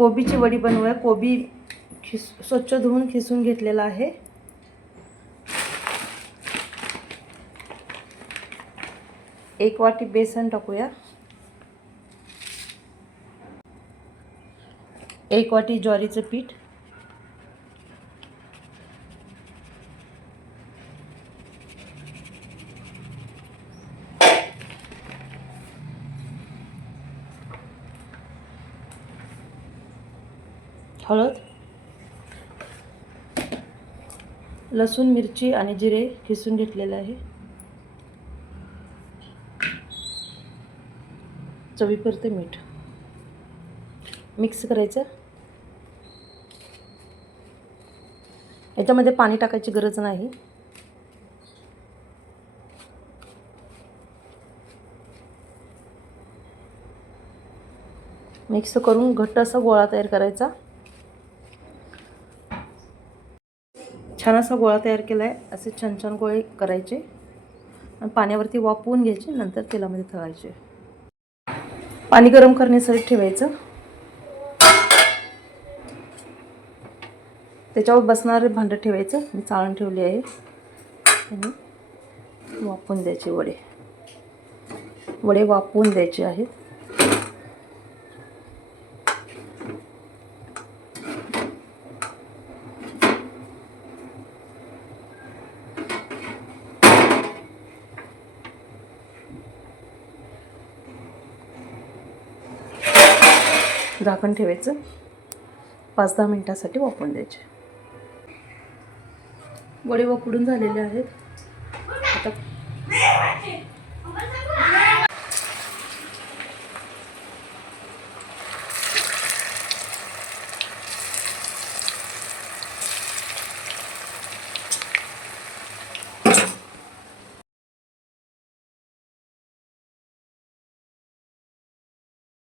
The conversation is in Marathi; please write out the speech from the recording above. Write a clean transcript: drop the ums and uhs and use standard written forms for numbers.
कोबीची वडी बनवूया। कोबी स्वच्छ धुवून खिसून घेतलेला आहे। एक वाटी बेसन टाकूया। एक वाटी ज्वारीचं पीठ, हळद, लसूण, मिरची आणि जिरे खिसून घेतलेले आहे। चवीपुरते मीठ मिक्स करायचं। याच्यामध्ये पाणी टाकायची गरज नाही। मिक्स करून घट्ट असा गोळा तयार करायचा। छान असा गोळा तयार केला आहे। असे छान छान गोळे करायचे आणि पाण्यावरती वाफवून घ्यायचे, नंतर तेलामध्ये तळायचे। पाणी गरम करण्यासाठी ठेवायचं। त्याच्यावर बसणारे भांडं ठेवायचं। मी चाळण ठेवली आहे आणि वाफवून द्यायचे वडे। वडे वाफवून द्यायचे आहेत। झाकण ठेवायचं। 5-10 मिनिटांसाठी वाफवून द्यायचे। वडे वाफवून झालेले आहेत। आता